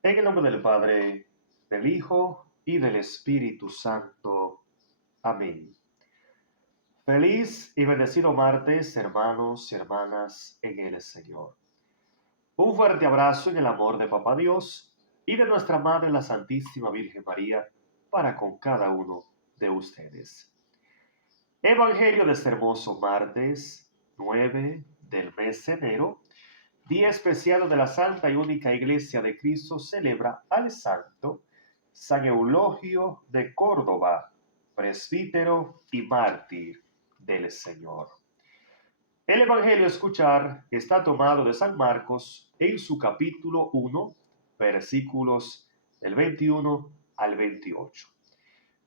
En el nombre del Padre, del Hijo y del Espíritu Santo. Amén. Feliz y bendecido martes, hermanos y hermanas en el Señor. Un fuerte abrazo en el amor de Papá Dios y de nuestra Madre la Santísima Virgen María para con cada uno de ustedes. Evangelio de este hermoso martes 9 del mes de enero, día especial de la Santa y Única Iglesia de Cristo, celebra al Santo San Eulogio de Córdoba, presbítero y mártir del Señor. El Evangelio a escuchar está tomado de San Marcos en su capítulo 1, versículos del 21 al 28.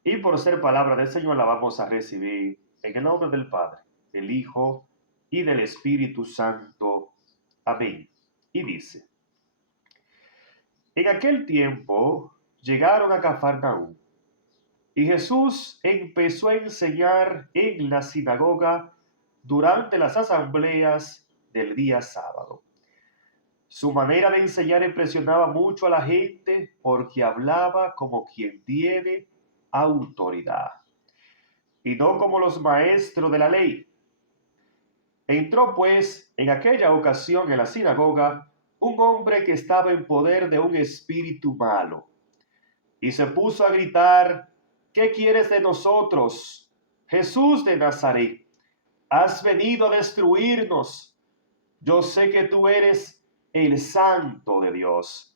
Y por ser palabra del Señor la vamos a recibir en el nombre del Padre, del Hijo y del Espíritu Santo. Amén. Y dice: en aquel tiempo llegaron a Cafarnaúm, y Jesús empezó a enseñar en la sinagoga durante las asambleas del día sábado. Su manera de enseñar impresionaba mucho a la gente porque hablaba como quien tiene autoridad y no como los maestros de la ley. Entró pues en aquella ocasión en la sinagoga un hombre que estaba en poder de un espíritu malo, y se puso a gritar: ¿qué quieres de nosotros, Jesús de Nazaret? ¿Has venido a destruirnos? Yo sé que tú eres el Santo de Dios.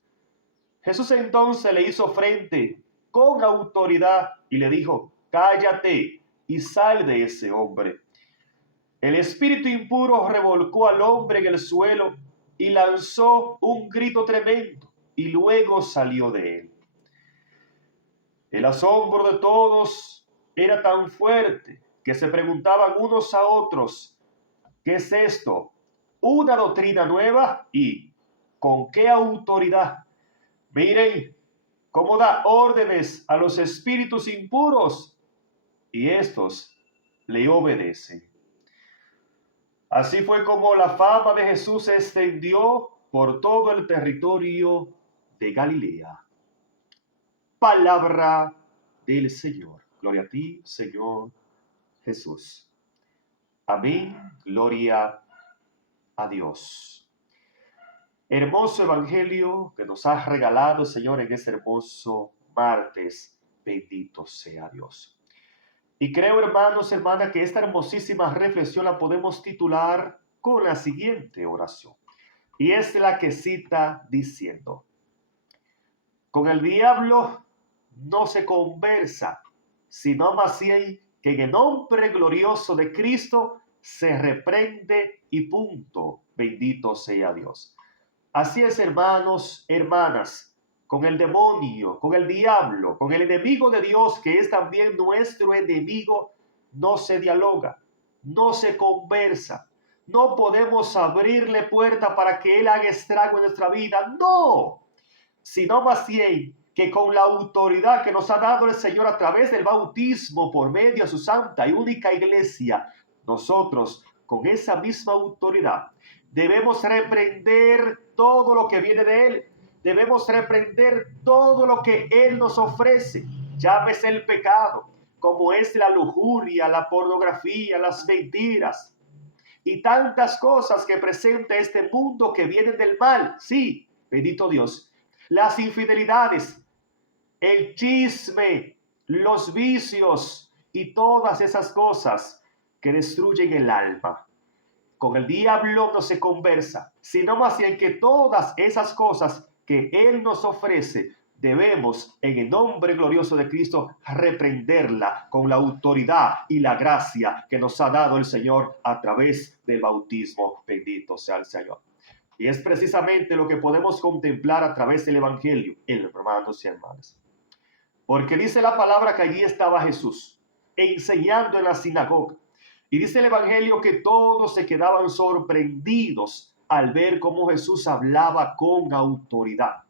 Jesús entonces le hizo frente con autoridad y le dijo: cállate y sal de ese hombre. El espíritu impuro revolcó al hombre en el suelo y lanzó un grito tremendo, y luego salió de él. El asombro de todos era tan fuerte que se preguntaban unos a otros: ¿qué es esto? ¿Una doctrina nueva? ¿Y con qué autoridad? Miren cómo da órdenes a los espíritus impuros y estos le obedecen. Así fue como la fama de Jesús se extendió por todo el territorio de Galilea. Palabra del Señor. Gloria a ti, Señor Jesús. Amén. Gloria a Dios. Hermoso evangelio que nos ha regalado el Señor en este hermoso martes. Bendito sea Dios. Y creo, hermanos, hermanas, que esta hermosísima reflexión la podemos titular con la siguiente oración. Y es la que cita diciendo: con el diablo no se conversa, sino más bien que en el nombre glorioso de Cristo se reprende y punto. Bendito sea Dios. Así es, hermanos, hermanas, con el demonio, con el diablo, con el enemigo de Dios, que es también nuestro enemigo, no se dialoga, no se conversa. No podemos abrirle puerta para que Él haga estrago en nuestra vida. No, sino más bien que con la autoridad que nos ha dado el Señor a través del bautismo por medio de su santa y única iglesia, nosotros con esa misma autoridad debemos reprender todo lo que viene de Él. Debemos reprender todo lo que Él nos ofrece. Llámese el pecado, como es la lujuria, la pornografía, las mentiras y tantas cosas que presenta este mundo que vienen del mal. Sí, bendito Dios. Las infidelidades, el chisme, los vicios y todas esas cosas que destruyen el alma. Con el diablo no se conversa, sino más bien que todas esas cosas que Él nos ofrece, debemos, en el nombre glorioso de Cristo, reprenderla con la autoridad y la gracia que nos ha dado el Señor a través del bautismo. Bendito sea el Señor. Y es precisamente lo que podemos contemplar a través del Evangelio, hermanos y hermanas. Porque dice la palabra que allí estaba Jesús enseñando en la sinagoga. Y dice el Evangelio que todos se quedaban sorprendidos al ver cómo Jesús hablaba con autoridad.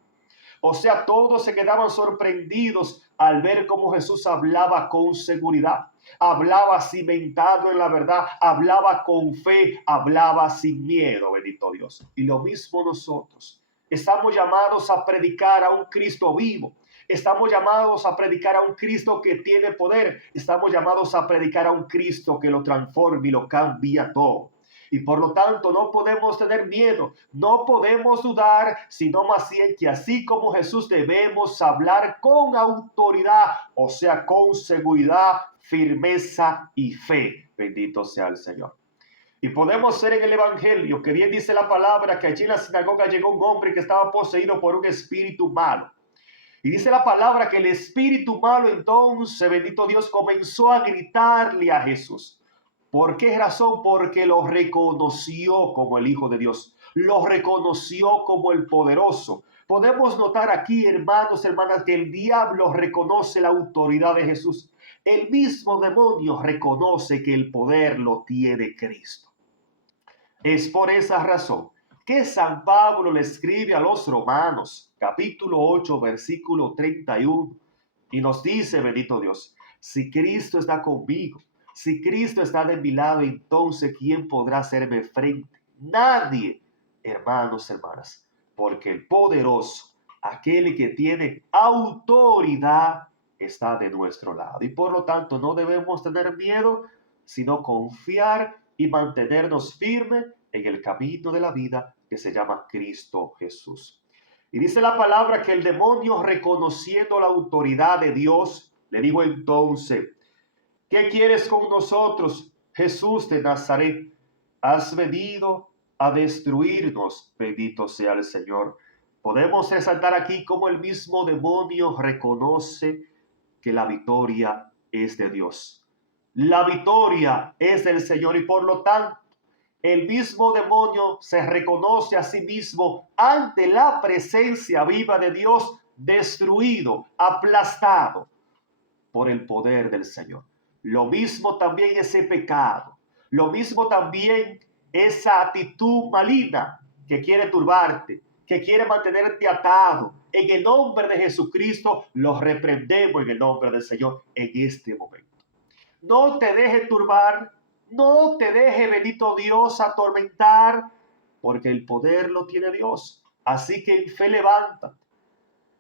O sea, todos se quedaban sorprendidos al ver cómo Jesús hablaba con seguridad, hablaba cimentado en la verdad, hablaba con fe, hablaba sin miedo, bendito Dios. Y lo mismo nosotros. Estamos llamados a predicar a un Cristo vivo. Estamos llamados a predicar a un Cristo que tiene poder. Estamos llamados a predicar a un Cristo que lo transforma y lo cambia todo. Y por lo tanto no podemos tener miedo, no podemos dudar, sino más bien que así como Jesús debemos hablar con autoridad, o sea, con seguridad, firmeza y fe. Bendito sea el Señor. Y podemos ser en el Evangelio, que bien dice la palabra, que allí en la sinagoga llegó un hombre que estaba poseído por un espíritu malo. Y dice la palabra que el espíritu malo entonces, bendito Dios, comenzó a gritarle a Jesús. ¿Por qué razón? Porque lo reconoció como el Hijo de Dios. Lo reconoció como el poderoso. Podemos notar aquí, hermanos, hermanas, que el diablo reconoce la autoridad de Jesús. El mismo demonio reconoce que el poder lo tiene Cristo. Es por esa razón que San Pablo le escribe a los Romanos, capítulo 8, versículo 31, y nos dice, bendito Dios, si Cristo está conmigo, si Cristo está de mi lado, entonces ¿quién podrá hacerme frente? Nadie, hermanos, hermanas, porque el poderoso, aquel que tiene autoridad, está de nuestro lado. Y por lo tanto no debemos tener miedo, sino confiar y mantenernos firmes en el camino de la vida que se llama Cristo Jesús. Y dice la palabra que el demonio, reconociendo la autoridad de Dios, le dijo entonces, ¿qué quieres con nosotros, Jesús de Nazaret? Has venido a destruirnos, bendito sea el Señor. Podemos resaltar aquí cómo el mismo demonio reconoce que la victoria es de Dios. La victoria es del Señor y por lo tanto el mismo demonio se reconoce a sí mismo ante la presencia viva de Dios, destruido, aplastado por el poder del Señor. Lo mismo también ese pecado, lo mismo también esa actitud maligna que quiere turbarte, que quiere mantenerte atado. En el nombre de Jesucristo lo reprendemos en el nombre del Señor en este momento. No te deje turbar, no te deje, bendito Dios, atormentar, porque el poder lo tiene Dios. Así que en fe levántate.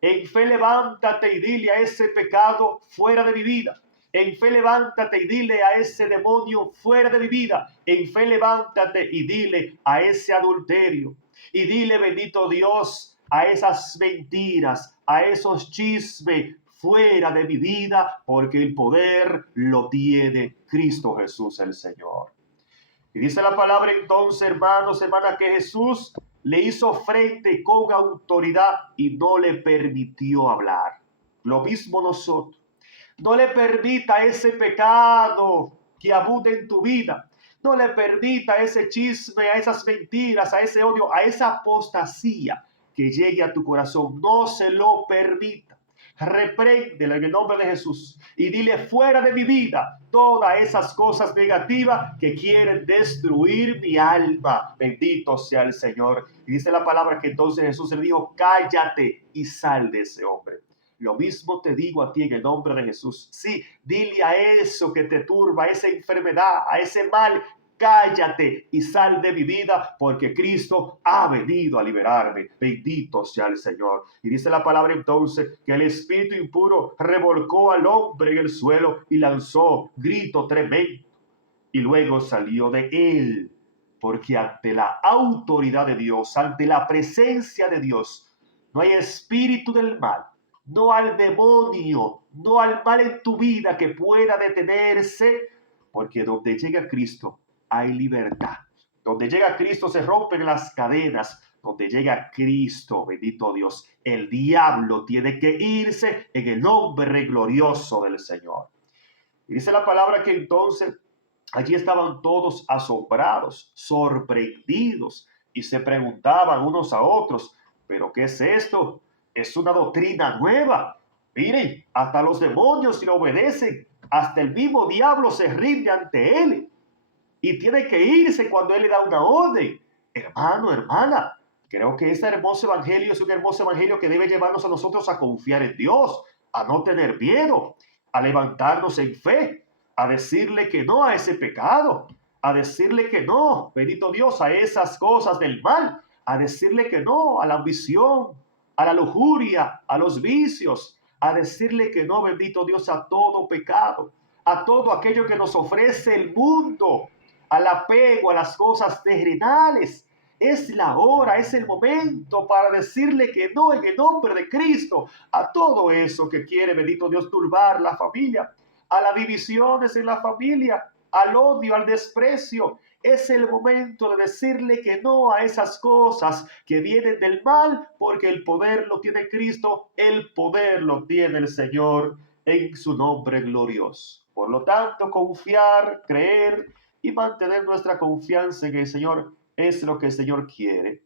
En fe levántate y dile a ese pecado fuera de mi vida. En fe levántate y dile a ese demonio fuera de mi vida. En fe levántate y dile a ese adulterio. Y dile, bendito Dios, a esas mentiras, a esos chismes fuera de mi vida, porque el poder lo tiene Cristo Jesús el Señor. Y dice la palabra entonces, hermanos, hermanas, que Jesús le hizo frente con autoridad y no le permitió hablar. Lo mismo nosotros. No le permita ese pecado que abunde en tu vida. No le permita ese chisme, a esas mentiras, a ese odio, a esa apostasía que llegue a tu corazón. No se lo permita. Repréndela en el nombre de Jesús y dile fuera de mi vida todas esas cosas negativas que quieren destruir mi alma. Bendito sea el Señor. Y dice la palabra que entonces Jesús le dijo, cállate y sal de ese hombre. Lo mismo te digo a ti en el nombre de Jesús. Sí, dile a eso que te turba, a esa enfermedad, a ese mal, cállate y sal de mi vida, porque Cristo ha venido a liberarme. Bendito sea el Señor. Y dice la palabra entonces que el espíritu impuro revolcó al hombre en el suelo y lanzó grito tremendo. Y luego salió de él, porque ante la autoridad de Dios, ante la presencia de Dios, no hay espíritu del mal, no al demonio, no al mal en tu vida que pueda detenerse, porque donde llega Cristo hay libertad. Donde llega Cristo se rompen las cadenas. Donde llega Cristo, bendito Dios, el diablo tiene que irse en el nombre glorioso del Señor. Y dice la palabra que entonces allí estaban todos asombrados, sorprendidos, y se preguntaban unos a otros, ¿pero qué es esto? Es una doctrina nueva. Miren, hasta los demonios le obedecen, hasta el mismo diablo se rinde ante él. Y tiene que irse cuando él le da una orden. Hermano, hermana, creo que este hermoso evangelio es un hermoso evangelio que debe llevarnos a nosotros a confiar en Dios, a no tener miedo, a levantarnos en fe, a decirle que no a ese pecado, a decirle que no, bendito Dios, a esas cosas del mal, a decirle que no a la ambición, a la lujuria, a los vicios, a decirle que no, bendito Dios, a todo pecado, a todo aquello que nos ofrece el mundo, al apego a las cosas terrenales. Es la hora, es el momento para decirle que no en el nombre de Cristo a todo eso que quiere, bendito Dios, turbar la familia, a las divisiones en la familia, al odio, al desprecio. Es el momento de decirle que no a esas cosas que vienen del mal, porque el poder lo tiene Cristo, el poder lo tiene el Señor en su nombre glorioso. Por lo tanto, confiar, creer y mantener nuestra confianza en el Señor es lo que el Señor quiere.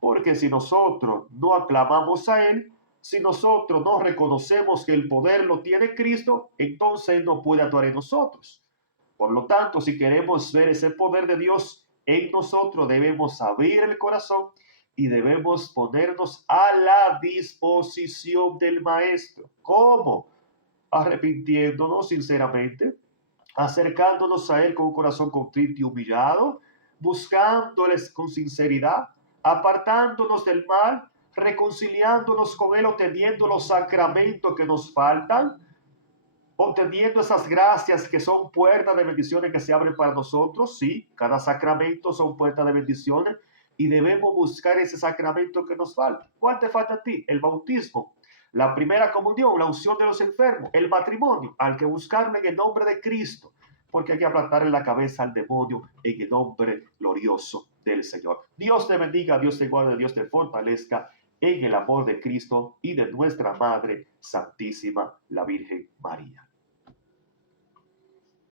Porque si nosotros no aclamamos a Él, si nosotros no reconocemos que el poder lo tiene Cristo, entonces Él no puede actuar en nosotros. Por lo tanto, si queremos ver ese poder de Dios en nosotros, debemos abrir el corazón y debemos ponernos a la disposición del Maestro. ¿Cómo? Arrepintiéndonos sinceramente, acercándonos a Él con un corazón contrito y humillado, buscándoles con sinceridad, apartándonos del mal, reconciliándonos con Él, obteniendo los sacramentos que nos faltan, obteniendo esas gracias que son puertas de bendiciones que se abren para nosotros. Sí, cada sacramento son puertas de bendiciones y debemos buscar ese sacramento que nos falta. ¿Cuál te falta a ti? El bautismo, la primera comunión, la unción de los enfermos, el matrimonio. Hay que buscarlo en el nombre de Cristo, porque hay que aplastarle la cabeza al demonio en el nombre glorioso del Señor. Dios te bendiga, Dios te guarde, Dios te fortalezca en el amor de Cristo y de nuestra Madre Santísima, la Virgen María.